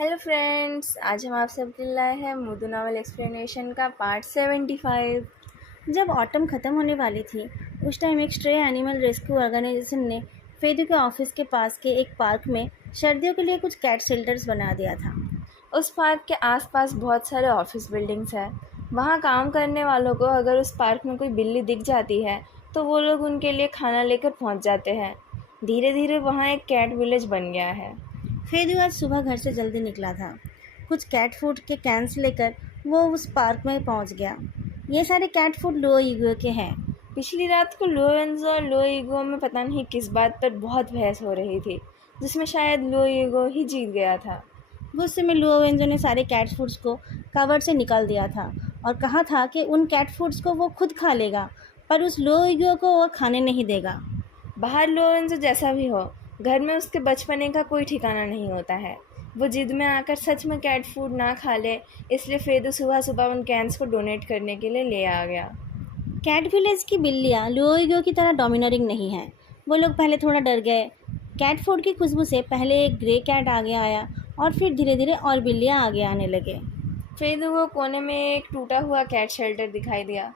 Hello friends, आज हम आप सबके लिए लाए हैं मुदु नॉवल एक्सप्लेनेशन का पार्ट 75। जब ऑटम ख़त्म होने वाली थी उस टाइम एक स्ट्रे एनिमल रेस्क्यू ऑर्गेनाइजेशन ने फेदू के ऑफिस के पास के एक पार्क में सर्दियों के लिए कुछ कैट शेल्टर्स बना दिया था। उस पार्क के आसपास बहुत सारे ऑफिस बिल्डिंग्स हैं। वहाँ काम करने वालों को अगर उस पार्क में कोई बिल्ली दिख जाती है तो वो लोग उनके लिए खाना लेकर पहुँच जाते हैं। धीरे धीरे वहाँ एक कैट विलेज बन गया है। फेदू आज सुबह घर से जल्दी निकला था। कुछ कैट फूड के कैंस लेकर वो उस पार्क में पहुंच गया। ये सारे कैट फूड लो ईगो के हैं। पिछली रात को लोरेंजो और लो ईगो में पता नहीं किस बात पर बहुत बहस हो रही थी, जिसमें शायद लो ईगो ही जीत गया था। गुस्से में लुओवेंजो ने सारे कैट फूड्स को कवर से निकाल दिया था और कहा था कि उन कैट फूड्स को वो खुद खा लेगा, पर उस लो ईगो को वो खाने नहीं देगा। बाहर लोरेंजो जैसा भी हो, घर में उसके बचपने का कोई ठिकाना नहीं होता है। वो जिद में आकर सच में कैट फूड ना खा ले, इसलिए फेदू सुबह सुबह उन कैंस को डोनेट करने के लिए ले आ गया। कैट विलेज की बिल्लियाँ लुओइगो की तरह डोमिनरिंग नहीं हैं। वो लोग पहले थोड़ा डर गए। कैट फूड की खुशबू से पहले एक ग्रे कैट आगे आया और फिर धीरे धीरे और बिल्लियाँ आगे आने लगे। फेदू को कोने में एक टूटा हुआ कैट शेल्टर दिखाई दिया।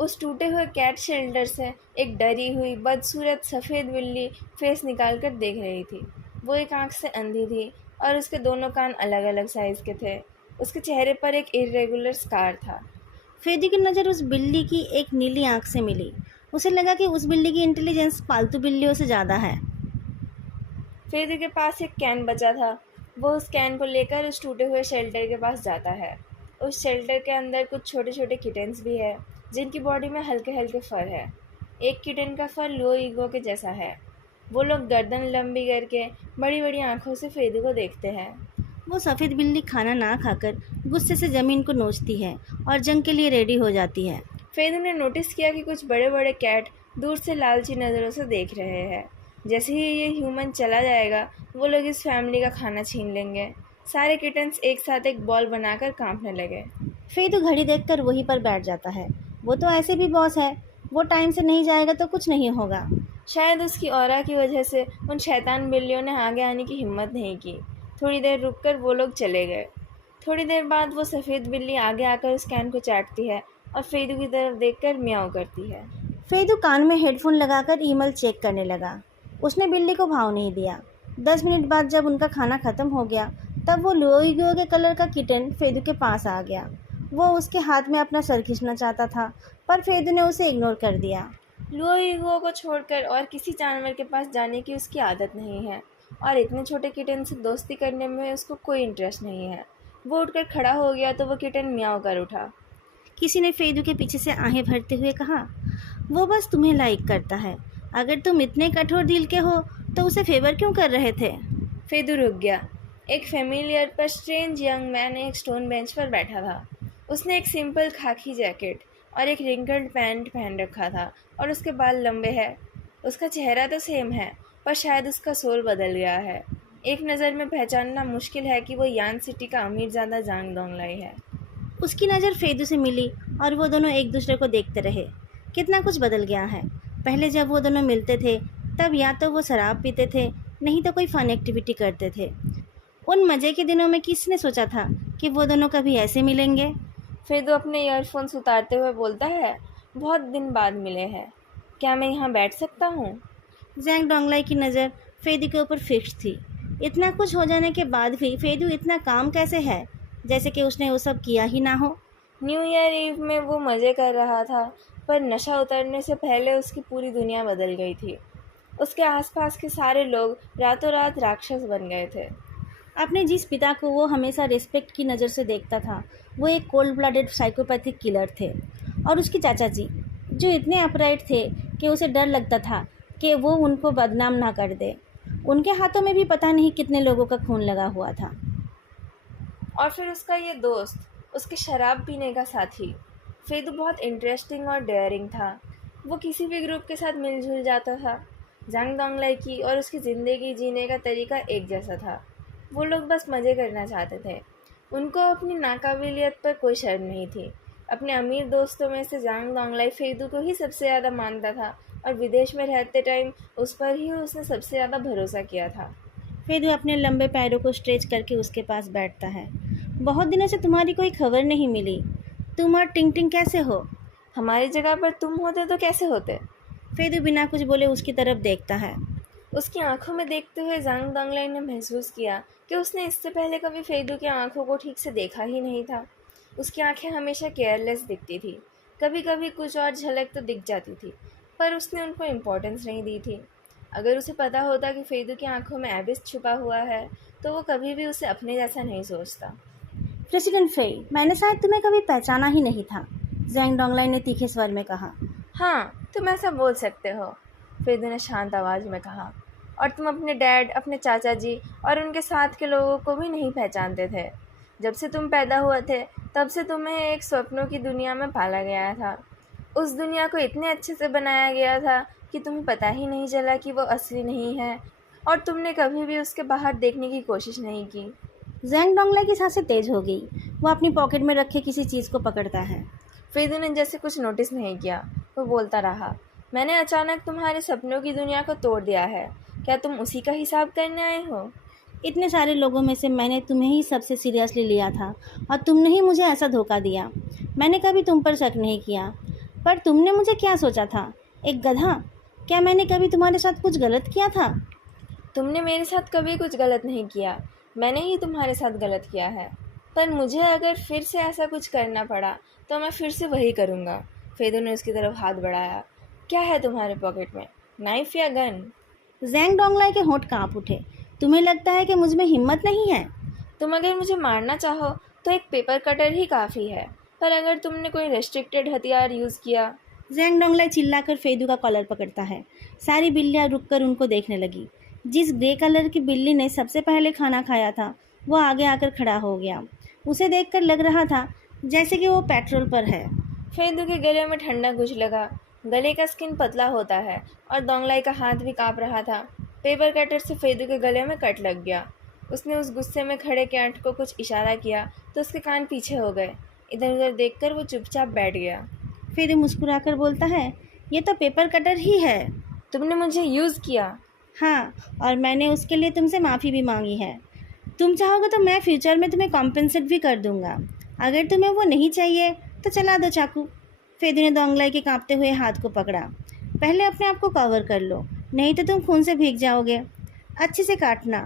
उस टूटे हुए कैट शेल्टर से एक डरी हुई बदसूरत सफ़ेद बिल्ली फेस निकाल कर देख रही थी। वो एक आंख से अंधी थी और उसके दोनों कान अलग अलग साइज़ के थे। उसके चेहरे पर एक इर्रेगुलर स्कार था। फेदी की नज़र उस बिल्ली की एक नीली आंख से मिली। उसे लगा कि उस बिल्ली की इंटेलिजेंस पालतू बिल्लियों से ज़्यादा है। फेदू के पास एक कैन बचा था। वो उस कैन को लेकर उस टूटे हुए शेल्टर के पास जाता है। उस शेल्टर के अंदर कुछ छोटे छोटे किटन्स भी है, जिनकी बॉडी में हल्के हल्के फर है। एक किटन का फर लो ईगो के जैसा है। वो लोग गर्दन लंबी करके बड़ी बड़ी आंखों से फेदू को देखते हैं। वो सफ़ेद बिल्ली खाना ना खाकर गुस्से से ज़मीन को नोचती है और जंग के लिए रेडी हो जाती है। फेदू ने नोटिस किया कि कुछ बड़े बड़े कैट दूर से लालची नज़रों से देख रहे हैं। जैसे ही ये ह्यूमन चला जाएगा, वो लोग इस फैमिली का खाना छीन लेंगे। सारे किटन्स एक साथ एक बॉल बनाकर कांपने लगे। फेदू घड़ी देखकर वहीं पर बैठ जाता है। वो तो ऐसे भी बॉस है। वो टाइम से नहीं जाएगा तो कुछ नहीं होगा। शायद उसकी ऑरा की वजह से उन शैतान बिल्लियों ने आगे आने की हिम्मत नहीं की। थोड़ी देर रुककर वो लोग चले गए। थोड़ी देर बाद वो सफ़ेद बिल्ली आगे आकर उस कैन को चाटती है और फेदू की तरफ देखकर म्याऊं करती है। फेदू कान में हेडफोन लगाकर ईमेल चेक करने लगा। उसने बिल्ली को भाव नहीं दिया। 10 मिनट बाद जब उनका खाना ख़त्म हो गया तब वो लुओइगो के कलर का किटन फेदू के पास आ गया। वो उसके हाथ में अपना सर खींचना चाहता था, पर फेदू ने उसे इग्नोर कर दिया। लुओइगो को छोड़कर और किसी जानवर के पास जाने की उसकी आदत नहीं है, और इतने छोटे किटन से दोस्ती करने में उसको कोई इंटरेस्ट नहीं है। वो उठकर खड़ा हो गया तो वो किटन म्याऊं कर उठा। किसी ने फेदू के पीछे से आहें भरते हुए कहा, वो बस तुम्हें लाइक करता है। अगर तुम इतने कठोर दिल के हो तो उसे फेवर क्यों कर रहे थे? फेदू रुक गया। एक फेमिलियर पर स्ट्रेंज यंग मैन एक स्टोन बेंच पर बैठा था। उसने एक सिंपल खाकी जैकेट और एक रिंकल्ड पैंट पहन रखा था, और उसके बाल लंबे हैं। उसका चेहरा तो सेम है, पर शायद उसका सोल बदल गया है। एक नज़र में पहचानना मुश्किल है कि वो यान सिटी का अमीरजादा जांग दोंगलाई है। उसकी नज़र फेदू से मिली और वो दोनों एक दूसरे को देखते रहे। कितना कुछ बदल गया है। पहले जब वो दोनों मिलते थे तब या तो वो शराब पीते थे, नहीं तो कोई फ़न एक्टिविटी करते थे। उन मज़े के दिनों में किसने सोचा था कि वो दोनों कभी ऐसे मिलेंगे? फेदू अपने ईयरफोन्स उतारते हुए बोलता है, बहुत दिन बाद मिले हैं। क्या मैं यहाँ बैठ सकता हूँ? जैंग डोंगलाई की नज़र फेदू के ऊपर फिक्स थी। इतना कुछ हो जाने के बाद भी फेदू इतना काम कैसे है, जैसे कि उसने वो सब किया ही ना हो। न्यू ईयर ईव में वो मज़े कर रहा था, पर नशा उतरने से पहले उसकी पूरी दुनिया बदल गई थी। उसके आसपास के सारे लोग रातों रात राक्षस बन गए थे। अपने जिस पिता को वो हमेशा रिस्पेक्ट की नज़र से देखता था, वो एक कोल्ड ब्लडेड साइकोपैथिक किलर थे। और उसके चाचा जी, जो इतने अपराइट थे कि उसे डर लगता था कि वो उनको बदनाम ना कर दे। उनके हाथों में भी पता नहीं कितने लोगों का खून लगा हुआ था। और फिर उसका ये दोस्त, उसके शराब पीने का साथी। फेदू बहुत इंटरेस्टिंग और डेयरिंग था। वो किसी भी ग्रुप के साथ मिलजुल जाता था। जंग दोंगलाई की और उसकी ज़िंदगी जीने का तरीका एक जैसा था। वो लोग बस मज़े करना चाहते थे। उनको अपनी नाकाबिलियत पर कोई शर्म नहीं थी। अपने अमीर दोस्तों में से जंग दोंगलाई फेदू को ही सबसे ज़्यादा मानता था, और विदेश में रहते टाइम उस पर ही उसने सबसे ज़्यादा भरोसा किया था। फेदू अपने लंबे पैरों को स्ट्रेच करके उसके पास बैठता है। बहुत दिनों से तुम्हारी कोई खबर नहीं मिली। तुम और टिंग टिंग कैसे हो? हमारी जगह पर तुम होते तो कैसे होते? फेदू बिना कुछ बोले उसकी तरफ देखता है। उसकी आंखों में देखते हुए जांग दंगलाई ने महसूस किया कि उसने इससे पहले कभी फेदू की आंखों को ठीक से देखा ही नहीं था। उसकी आंखें हमेशा केयरलेस दिखती थी। कभी कभी कुछ और झलक तो दिख जाती थी, पर उसने उनको इम्पोर्टेंस नहीं दी थी। अगर उसे पता होता कि फेदू की आंखों में एबिस छुपा हुआ है तो वो कभी भी उसे अपने जैसा नहीं सोचता। प्रेसिडेंट फेई, मैंने शायद तुम्हें कभी पहचाना ही नहीं था, जैंग डोंगलाई ने तीखे स्वर में कहा। हाँ, तुम ऐसा बोल सकते हो, फेदू ने शांत आवाज़ में कहा। और तुम अपने डैड, अपने चाचा जी और उनके साथ के लोगों को भी नहीं पहचानते थे। जब से तुम पैदा हुए थे तब से तुम्हें एक स्वप्नों की दुनिया में पाला गया था। उस दुनिया को इतने अच्छे से बनाया गया था कि तुम्हें पता ही नहीं चला कि वो असली नहीं है, और तुमने कभी भी उसके बाहर देखने की कोशिश नहीं की। जैंग डोंगलाई की सांसें तेज हो गई। वो अपनी पॉकेट में रखे किसी चीज़ को पकड़ता है। फेदू ने जैसे कुछ नोटिस नहीं किया। वो बोलता रहा, मैंने अचानक तुम्हारे सपनों की दुनिया को तोड़ दिया है। क्या तुम उसी का हिसाब करने आए हो? इतने सारे लोगों में से मैंने तुम्हें ही सबसे सीरियसली लिया था और तुमने ही मुझे ऐसा धोखा दिया। मैंने कभी तुम पर शक नहीं किया, पर तुमने मुझे क्या सोचा था, एक गधा? क्या मैंने कभी तुम्हारे साथ कुछ गलत किया था? तुमने मेरे साथ कभी कुछ गलत नहीं किया, मैंने ही तुम्हारे साथ गलत किया है। पर मुझे अगर फिर से ऐसा कुछ करना पड़ा तो मैं फिर से वही करूँगा। फेदू ने उसकी तरफ हाथ बढ़ाया। क्या है तुम्हारे पॉकेट में, नाइफ या गन? जैंग डोंगलाई के होंठ कांप उठे। तुम्हें लगता है कि मुझ में हिम्मत नहीं है? तुम अगर मुझे मारना चाहो तो एक पेपर कटर ही काफ़ी है, पर अगर तुमने कोई रेस्ट्रिक्टेड हथियार यूज़ किया। जैंग डोंगलाई चिल्लाकर फेदू का कॉलर पकड़ता है। सारी बिल्लियाँ रुककर उनको देखने लगी। जिस ग्रे कलर की बिल्ली ने सबसे पहले खाना खाया था वो आगे आकर खड़ा हो गया। उसे देखकर लग रहा था जैसे कि वो पेट्रोल पर है। फेदू के गले में ठंडा कुछ लगा। गले का स्किन पतला होता है और दोंगलाई का हाथ भी काँप रहा था। पेपर कटर से फेदू के गले में कट लग गया। उसने उस गुस्से में खड़े कैट को कुछ इशारा किया तो उसके कान पीछे हो गए। इधर उधर देखकर वो चुपचाप बैठ गया। फेदू मुस्कुराकर बोलता है, ये तो पेपर कटर ही है। तुमने मुझे यूज़ किया। हाँ, और मैंने उसके लिए तुमसे माफ़ी भी मांगी है। तुम चाहोगे तो मैं फ्यूचर में तुम्हें कॉम्पेंसेट भी कर दूंगा। अगर तुम्हें वो नहीं चाहिए तो चला दो चाकू। फेदू ने दोंगलाई के कांपते हुए हाथ को पकड़ा। पहले अपने आप को कवर कर लो, नहीं तो तुम खून से भीग जाओगे। अच्छे से काटना,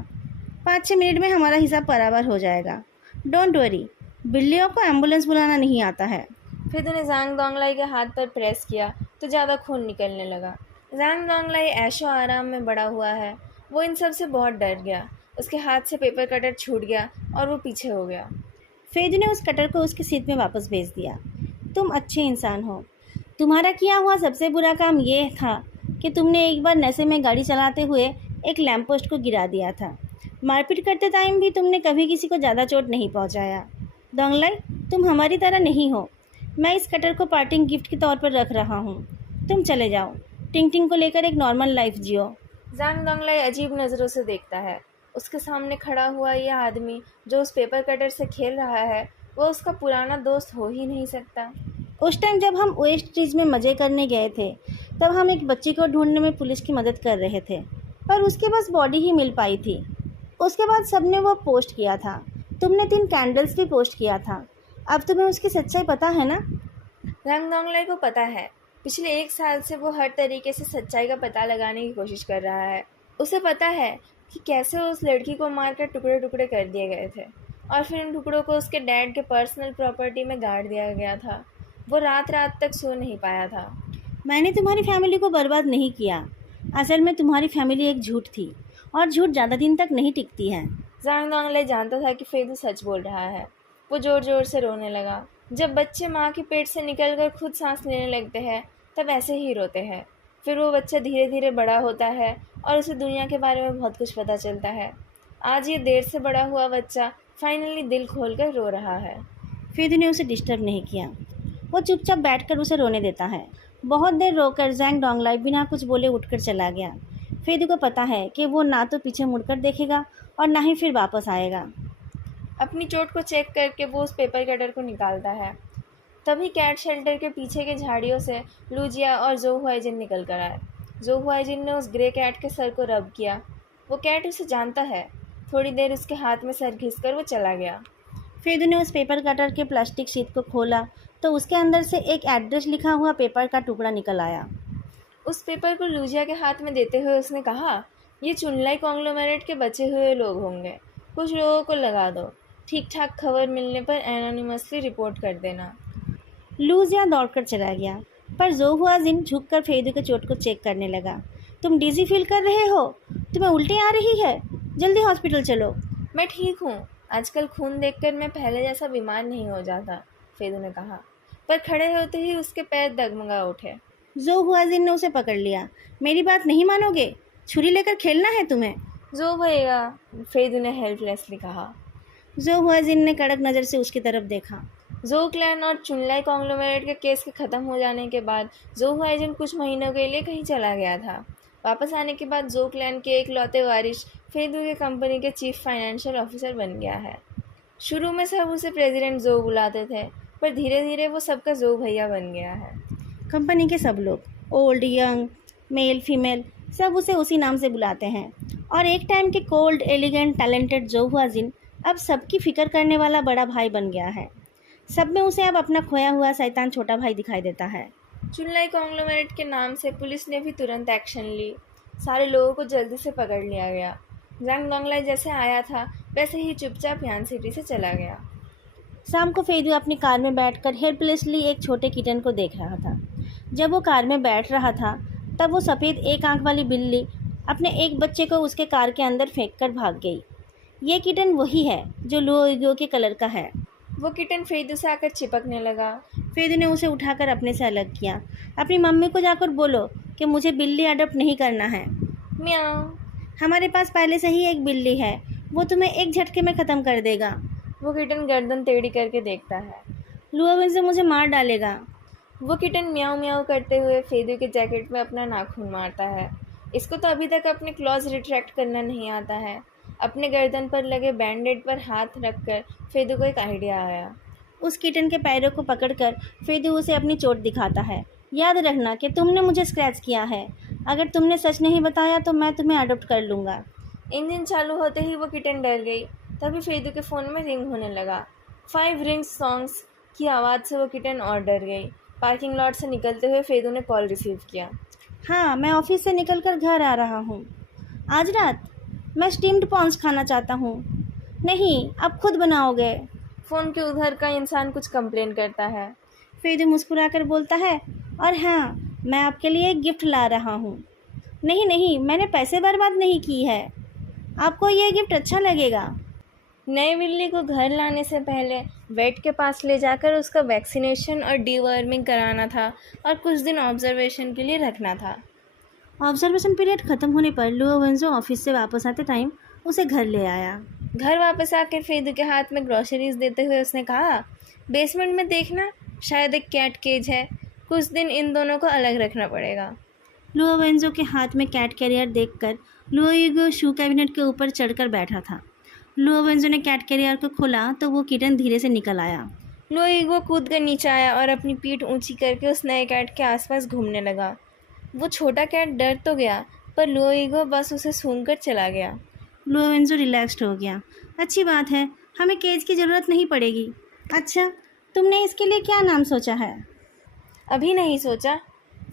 5-6 मिनट में हमारा हिसाब बराबर हो जाएगा। डोंट वरी, बिल्लियों को एम्बुलेंस बुलाना नहीं आता है। फेदू ने जांग दोंगलाई के हाथ पर प्रेस किया तो ज़्यादा खून निकलने लगा। जांग दोंगलाई ऐशो आराम में बड़ा हुआ है। वो इन सब से बहुत डर गया। उसके हाथ से पेपर कटर छूट गया और वो पीछे हो गया। फेदू ने उस कटर को उसके सीट में वापस भेज दिया। तुम अच्छे इंसान हो। तुम्हारा किया हुआ सबसे बुरा काम ये था कि तुमने एक बार नशे में गाड़ी चलाते हुए एक लैंप पोस्ट को गिरा दिया था। मारपीट करते टाइम भी तुमने कभी किसी को ज़्यादा चोट नहीं पहुंचाया। दोंगलाई, तुम हमारी तरह नहीं हो। मैं इस कटर को पार्टिंग गिफ्ट के तौर पर रख रहा हूँ। तुम चले जाओ, टिंग टिंग को लेकर एक नॉर्मल लाइफ जियो। जांग दोंगलाई अजीब नज़रों से देखता है। उसके सामने खड़ा हुआ यह आदमी जो उस पेपर कटर से खेल रहा है, वो उसका पुराना दोस्त हो ही नहीं सकता। उस टाइम जब हम वेस्ट रीज में मज़े करने गए थे तब हम एक बच्ची को ढूंढने में पुलिस की मदद कर रहे थे, पर उसके पास बॉडी ही मिल पाई थी। उसके बाद सबने वो पोस्ट किया था। तुमने 3 कैंडल्स भी पोस्ट किया था। अब तुम्हें उसकी सच्चाई पता है ना? जांग दोंगलाई को पता है। पिछले 1 साल से वो हर तरीके से सच्चाई का पता लगाने की कोशिश कर रहा है। उसे पता है कि कैसे उस लड़की को मारकर टुकड़े टुकड़े कर दिए गए थे और फिर उन टुकड़ों को उसके डैड के पर्सनल प्रॉपर्टी में गाड़ दिया गया था। वो रात रात तक सो नहीं पाया था। मैंने तुम्हारी फैमिली को बर्बाद नहीं किया। असल में तुम्हारी फैमिली एक झूठ थी और झूठ ज़्यादा दिन तक नहीं टिकती है। जांग दोंगलाई जानता था कि फेदू सच बोल रहा है। वो ज़ोर ज़ोर से रोने लगा। जब बच्चे माँ के पेट से निकलकर खुद सांस लेने लगते हैं तब ऐसे ही रोते हैं। फिर वो बच्चा धीरे धीरे बड़ा होता है और उसे दुनिया के बारे में बहुत कुछ पता चलता है। आज ये देर से बड़ा हुआ बच्चा फाइनली दिल खोलकर रो रहा है। फेदू ने उसे डिस्टर्ब नहीं किया। वो चुपचाप बैठकर उसे रोने देता है। बहुत देर रोकर जैंग डोंगलाई बिना कुछ बोले उठकर चला गया। फेदू को पता है कि वो ना तो पीछे मुड़कर देखेगा और ना ही फिर वापस आएगा। अपनी चोट को चेक करके वो उस पेपर कटर को निकालता है। तभी कैट शेल्टर के पीछे के झाड़ियों से लूजिया और जो हुआइजिन निकल कर आए। जो हुआइजिन ने उस ग्रे कैट के सर को रब किया। वो कैट उसे जानता है। थोड़ी देर उसके हाथ में सर घिसकर वो चला गया। फेदू ने उस पेपर कटर के प्लास्टिक शीट को खोला तो उसके अंदर से एक एड्रेस लिखा हुआ पेपर का टुकड़ा निकल आया। उस पेपर को लूजिया के हाथ में देते हुए उसने कहा, ये चुनलाई कॉन्ग्लोमेरेट के बचे हुए लोग होंगे। कुछ लोगों को लगा दो। ठीक ठाक खबर मिलने पर एनोनिमसली रिपोर्ट कर देना। लूजिया दौड़कर चला गया, पर जोहुआजिन झुककर फेदू के चोट को चेक करने लगा। तुम डिजी फील कर रहे हो? तुम्हें उल्टी आ रही है? जल्दी हॉस्पिटल चलो। मैं ठीक हूँ। आजकल खून देखकर मैं पहले जैसा बीमार नहीं हो जाता, फेदू ने कहा। पर खड़े होते ही उसके पैर डगमगा उठे। जोहुआजिन ने उसे पकड़ लिया। मेरी बात नहीं मानोगे? छुरी लेकर खेलना है तुम्हें? जो भैया, फेदू ने हेल्पलेसली कहा। जोहुआजिन ने कड़क नज़र से उसकी तरफ देखा। जो क्लैन और चुनलाई कॉन्ग्लोमेरेट के केस के ख़त्म हो जाने के बाद जोहुआजिन कुछ महीनों के लिए कहीं चला गया था। वापस आने के बाद जो क्लैन के एक लौते वारिश फेदू के कंपनी के चीफ फाइनेंशियल ऑफिसर बन गया है। शुरू में सब उसे प्रेसिडेंट जो बुलाते थे, पर धीरे धीरे वो सबका जो भैया बन गया है। कंपनी के सब लोग, ओल्ड यंग, मेल फीमेल, सब उसे उसी नाम से बुलाते हैं। और एक टाइम के कोल्ड एलिगेंट टैलेंटेड जोहुआजिन अब सबकी फिक्र करने वाला बड़ा भाई बन गया है। सब में उसे अब अपना खोया हुआ शैतान छोटा भाई दिखाई देता है। चुनलाई कॉन्ग्लोमेरेट के नाम से पुलिस ने भी तुरंत एक्शन ली। सारे लोगों को जल्दी से पकड़ लिया गया। जंग दोंगलाई जैसे आया था वैसे ही चुपचाप यान सिटी से चला गया। शाम को फेदू अपनी कार में बैठकर हेल्पलेसली एक छोटे किटन को देख रहा था। जब वो कार में बैठ रहा था तब वो सफ़ेद एक आंख वाली बिल्ली अपने एक बच्चे को उसके कार के अंदर फेंक कर भाग गई। ये किटन वही है जो लुओइगो के कलर का है। वो किटन फेदू से आकर चिपकने लगा। फेदू ने उसे उठाकर अपने से अलग किया। अपनी मम्मी को जाकर बोलो कि मुझे बिल्ली अडॉप्ट नहीं करना है। म्याऊ। हमारे पास पहले से ही एक बिल्ली है, वो तुम्हें एक झटके में ख़त्म कर देगा। वो किटन गर्दन टेढ़ी करके देखता है। लुओविन से मुझे मार डालेगा। वो किटन म्याऊ म्याऊ करते हुए फेदू के जैकेट में अपना नाखून मारता है। इसको तो अभी तक अपने क्लॉज रिट्रैक्ट करना नहीं आता है। अपने गर्दन पर लगे बैंडेड पर हाथ रखकर फेदू को एक आइडिया आया। उस किटन के पैरों को पकड़कर फेदू उसे अपनी चोट दिखाता है। याद रखना कि तुमने मुझे स्क्रैच किया है। अगर तुमने सच नहीं बताया तो मैं तुम्हें अडॉप्ट कर लूँगा। इंजन चालू होते ही वो किटन डर गई। तभी फेदू के फ़ोन में रिंग होने लगा। 5 रिंग्स सॉन्ग्स की आवाज़ से वो किटन और डर गई। पार्किंग लॉट से निकलते हुए फेदू ने कॉल रिसीव किया। हाँ, मैं ऑफिस से निकलकर घर आ रहा हूँ। आज रात मैं स्टीम्ड प्रॉन्स खाना चाहता हूँ। नहीं, आप खुद बनाओगे। फ़ोन के उधर का इंसान कुछ कंप्लेन करता है। फेदू मुस्कुराकर बोलता है, और हाँ, मैं आपके लिए एक गिफ्ट ला रहा हूँ। नहीं नहीं, मैंने पैसे बर्बाद नहीं की है। आपको ये गिफ्ट अच्छा लगेगा। नई बिल्ली को घर लाने से पहले वेट के पास ले जाकर उसका वैक्सीनेशन और डीवर्मिंग कराना था और कुछ दिन ऑब्जर्वेशन के लिए रखना था। ऑब्जर्वेशन पीरियड ख़त्म होने पर लुओवेंजो ऑफिस से वापस आते टाइम उसे घर ले आया। घर वापस आकर फेदू के हाथ में ग्रॉसरीज देते हुए उसने कहा, बेसमेंट में देखना, शायद एक कैट केज है। कुछ दिन इन दोनों को अलग रखना पड़ेगा। लुओवेंजो के हाथ में कैट कैरियर देखकर लुओइगो शू कैबिनेट के ऊपर चढ़कर बैठा था। लुओवेंजो ने कैट कैरियर को खोला तो वो किटन धीरे से निकल आया। लुओइगो कूद कर नीचे आया और अपनी पीठ ऊंची करके उस नए कैट के आसपास घूमने लगा। वो छोटा कैट डर तो गया, पर लुओइगो बस उसे सूंघकर चला गया। लुओवेंजो रिलैक्स्ड हो गया। अच्छी बात है, हमें केज की ज़रूरत नहीं पड़ेगी। अच्छा, तुमने इसके लिए क्या नाम सोचा है? अभी नहीं सोचा।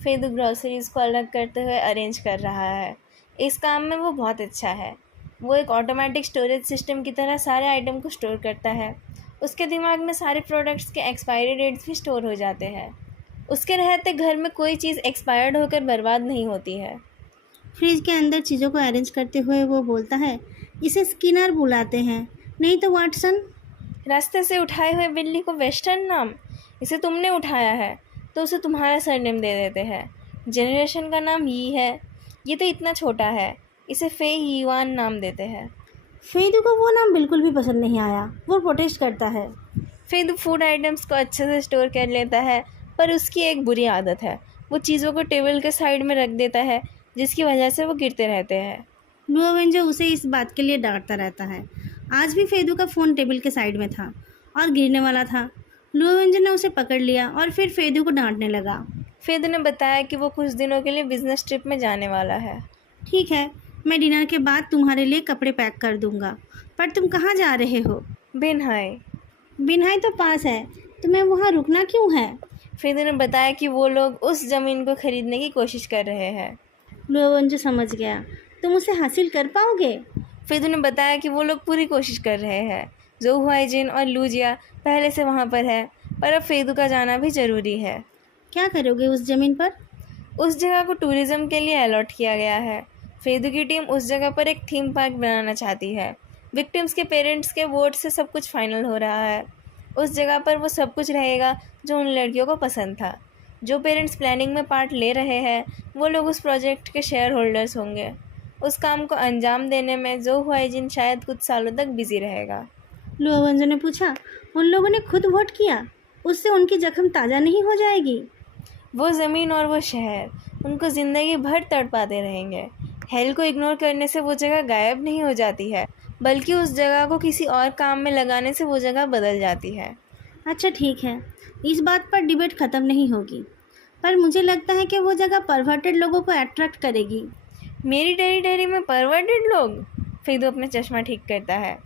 फेदू ग्रॉसरीज को अलग करते हुए अरेंज कर रहा है। इस काम में वो बहुत अच्छा है। वो एक ऑटोमेटिक स्टोरेज सिस्टम की तरह सारे आइटम को स्टोर करता है। उसके दिमाग में सारे प्रोडक्ट्स के एक्सपायरी डेट्स भी स्टोर हो जाते हैं। उसके रहते घर में कोई चीज़ एक्सपायर्ड होकर बर्बाद नहीं होती है। फ्रिज के अंदर चीज़ों को अरेंज करते हुए वो बोलता है, इसे स्किनर बुलाते हैं, नहीं तो वाटसन। रास्ते से उठाए हुए बिल्ली को वेस्टर्न नाम? इसे तुमने उठाया है तो उसे तुम्हारा सरनेम दे देते हैं। जनरेशन का नाम यी है। ये तो इतना छोटा है, इसे फे यीवान नाम देते हैं। फेदू को वो नाम बिल्कुल भी पसंद नहीं आया। वो प्रोटेस्ट करता है। फेदू फूड आइटम्स को अच्छे से स्टोर कर लेता है, पर उसकी एक बुरी आदत है। वो चीज़ों को टेबल के साइड में रख देता है, जिसकी वजह से वो गिरते रहते हैं। लुओवेंजो उसे इस बात के लिए डांटता रहता है। आज भी फेदू का फ़ोन टेबल के साइड में था और गिरने वाला था। लुओवेंजो ने उसे पकड़ लिया और फिर फेदू को डांटने लगा। फेदू ने बताया कि वो कुछ दिनों के लिए बिजनेस ट्रिप में जाने वाला है। ठीक है, मैं डिनर के बाद तुम्हारे लिए कपड़े पैक कर दूंगा। पर तुम कहाँ जा रहे हो? बिनहाई। बिनहाई तो पास है, तुम्हें वहाँ रुकना क्यों है? फेदू ने बताया कि वो लोग उस ज़मीन को खरीदने की कोशिश कर रहे हैं। लुओवेंजो समझ गया। तुम उसे हासिल कर पाओगे? फेदू ने बताया कि वो लोग पूरी कोशिश कर रहे हैं। जो हुआइजिन और लूजिया पहले से वहाँ पर है, पर अब फेदू का जाना भी ज़रूरी है। क्या करोगे उस ज़मीन पर? उस जगह को टूरिज़्म के लिए अलॉट किया गया है। फेदू की टीम उस जगह पर एक थीम पार्क बनाना चाहती है। विक्टिम्स के पेरेंट्स के वोट से सब कुछ फाइनल हो रहा है। उस जगह पर वो सब कुछ रहेगा जो उन लड़कियों को पसंद था। जो पेरेंट्स प्लानिंग में पार्ट ले रहे हैं वो लोग उस प्रोजेक्ट के शेयर होल्डर्स होंगे। उस काम को अंजाम देने में जो हुआइजिन शायद कुछ सालों तक बिजी रहेगा। लुओवेंजो ने पूछा, उन लोगों ने खुद वोट किया? उससे उनकी जख्म ताज़ा नहीं हो जाएगी? वो ज़मीन और वो शहर उनको ज़िंदगी भर तड़पाते रहेंगे। हेल को इग्नोर करने से वो जगह गायब नहीं हो जाती है, बल्कि उस जगह को किसी और काम में लगाने से वो जगह बदल जाती है। अच्छा ठीक है, इस बात पर डिबेट ख़त्म नहीं होगी, पर मुझे लगता है कि वो जगह परवर्टेड लोगों को अट्रैक्ट करेगी। मेरी टेरिटरी में परवर्टेड लोग? फेदू अपना चश्मा ठीक करता है।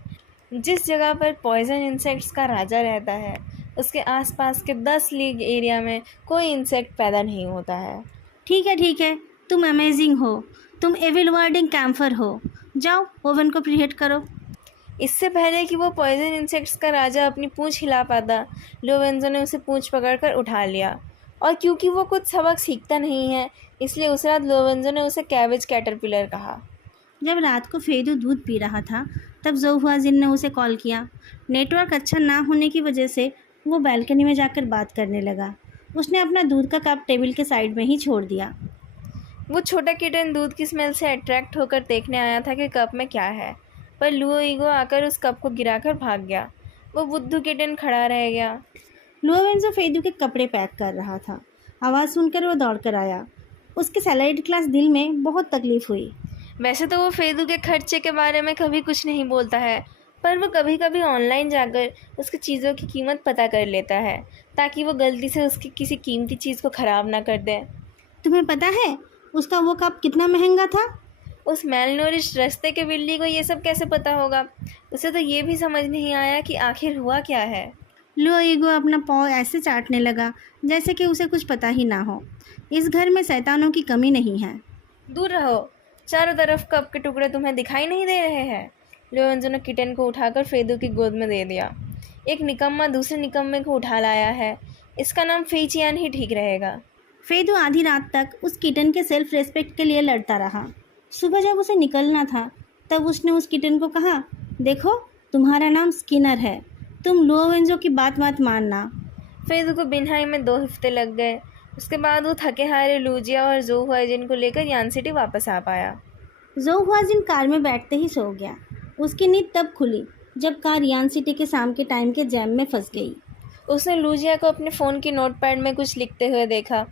जिस जगह पर पॉइजन इंसेक्ट्स का राजा रहता है उसके आसपास के 10 लीग एरिया में कोई इंसेक्ट पैदा नहीं होता है। ठीक है, तुम अमेजिंग हो। तुम एविल वर्डिंग कैम्फर हो। जाओ ओवन को प्रीहीट करो। इससे पहले कि वो पॉइजन इंसेक्ट्स का राजा अपनी पूंछ हिला पाता, लोवेंजो ने उसे पूंछ पकड़कर उठा लिया। और क्योंकि वो कुछ सबक सीखता नहीं है, इसलिए उस रात लोवेंजो ने उसे कैबेज कैटरपिलर कहा। जब रात को फेदू दूध पी रहा था तब जोहुआजिन ने उसे कॉल किया। नेटवर्क अच्छा ना होने की वजह से वो बालकनी में जाकर बात करने लगा। उसने अपना दूध का कप टेबल के साइड में ही छोड़ दिया। वो छोटा किटन दूध की स्मेल से अट्रैक्ट होकर देखने आया था कि कप में क्या है, पर लुओ ईगो आकर उस कप को गिराकर भाग गया। वो बुद्धू किटन खड़ा रह गया। लुओवेंजो फेदू के कपड़े पैक कर रहा था। आवाज़ सुनकर वो दौड़कर आया। उसके सैलरीड क्लास दिल में बहुत तकलीफ हुई। वैसे तो वो फेदू के खर्चे के बारे में कभी कुछ नहीं बोलता है, पर वो कभी कभी ऑनलाइन जाकर उसकी चीज़ों की कीमत पता कर लेता है ताकि वो गलती से उसकी किसी कीमती चीज़ को ख़राब ना कर दे। तुम्हें पता है उसका वो कप कितना महंगा था? उस मेलनोरिश रास्ते के बिल्ली को ये सब कैसे पता होगा? उसे तो ये भी समझ नहीं आया कि आखिर हुआ क्या है। लुओ ईगो अपना पाँव ऐसे चाटने लगा जैसे कि उसे कुछ पता ही ना हो। इस घर में शैतानों की कमी नहीं है। दूर रहो, चारों तरफ कप के टुकड़े तुम्हें दिखाई नहीं दे रहे हैं। लोवेंजो ने किटन को उठाकर फेदू की गोद में दे दिया। एक निकम्मा दूसरे निकम्मे को उठा लाया है। इसका नाम फेचियान ही ठीक रहेगा। फेदू आधी रात तक उस किटन के सेल्फ रेस्पेक्ट के लिए लड़ता रहा। सुबह जब उसे निकलना था तब उसने उस किटन को कहा, देखो तुम्हारा नाम स्किनर है, तुम लुओवेंजो की बात मत मानना। फेदू को बिनहाई में 2 हफ्ते लग गए। उसके बाद वो थके हारे लूजिया और जो हुआजिन को लेकर यान सिटी वापस आ पाया। जोहुआजिन कार में बैठते ही सो गया। उसकी नींद तब खुली जब कार यान सिटी के शाम के टाइम के जैम में फंस गई। उसने लूजिया को अपने फ़ोन की नोटपैड में कुछ लिखते हुए देखा।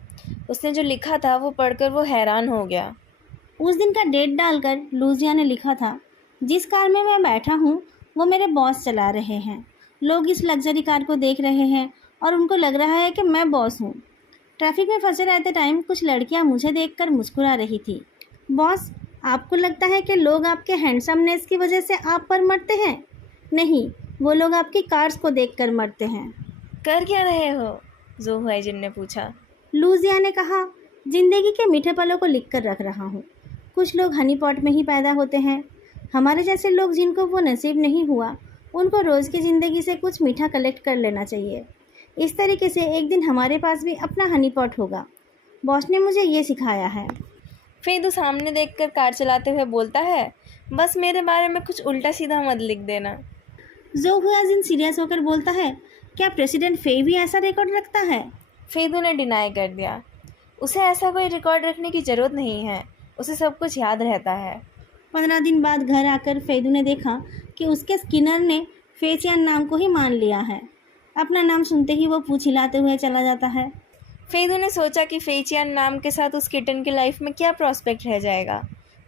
उसने जो लिखा था वो पढ़कर वो हैरान हो गया। उस दिन का डेट डालकर लूजिया ने लिखा था, जिस कार में मैं बैठा हूँ वो मेरे बॉस चला रहे हैं। लोग इस लग्जरी कार को देख रहे हैं और उनको लग रहा है कि मैं बॉस हूँ। ट्रैफिक में फंसे रहते टाइम कुछ लड़कियाँ मुझे देखकर मुस्कुरा रही थी। बॉस, आपको लगता है कि लोग आपके हैंडसमनेस की वजह से आप पर मरते हैं? नहीं, वो लोग आपकी कार्स को देखकर मरते हैं। कर क्या रहे हो? जो हुआजिन ने पूछा। लूजिया ने कहा, जिंदगी के मीठे पलों को लिख कर रख रहा हूँ। कुछ लोग हनी पॉट में ही पैदा होते हैं। हमारे जैसे लोग जिनको वो नसीब नहीं हुआ, उनको रोज़ की ज़िंदगी से कुछ मीठा कलेक्ट कर लेना चाहिए। इस तरीके से एक दिन हमारे पास भी अपना हनी पॉट होगा। बॉस ने मुझे ये सिखाया है। फेदू सामने देखकर कार चलाते हुए बोलता है, बस मेरे बारे में कुछ उल्टा सीधा मत लिख देना। जोहुआजिन सीरियस होकर बोलता है, क्या प्रेसिडेंट फे भी ऐसा रिकॉर्ड रखता है? फेदू ने डिनाई कर दिया। उसे ऐसा कोई रिकॉर्ड रखने की ज़रूरत नहीं है, उसे सब कुछ याद रहता है। 15 दिन बाद घर आकर फेदू ने देखा कि उसके स्किनर ने फेचियान नाम को ही मान लिया है। अपना नाम सुनते ही वो पूंछ हिलाते हुए चला जाता है। फेदू ने सोचा कि फेचियान नाम के साथ उस किटन की लाइफ में क्या प्रॉस्पेक्ट रह जाएगा,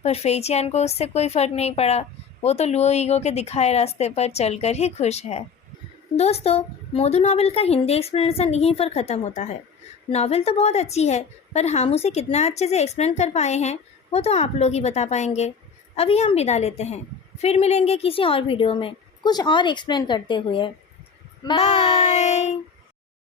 पर फेचियान को उससे कोई फ़र्क नहीं पड़ा। वो तो लुओ ईगो के दिखाए रास्ते पर चलकर ही खुश है। दोस्तों, मोदू नॉवेल का हिंदी एक्सप्लेनेशन यहीं पर ख़त्म होता है। नॉवेल तो बहुत अच्छी है, पर हम उसे कितना अच्छे से एक्सप्लेन कर पाए हैं वो तो आप लोग ही बता पाएंगे। अभी हम विदा लेते हैं, फिर मिलेंगे किसी और वीडियो में कुछ और एक्सप्लेन करते हुए। बाय।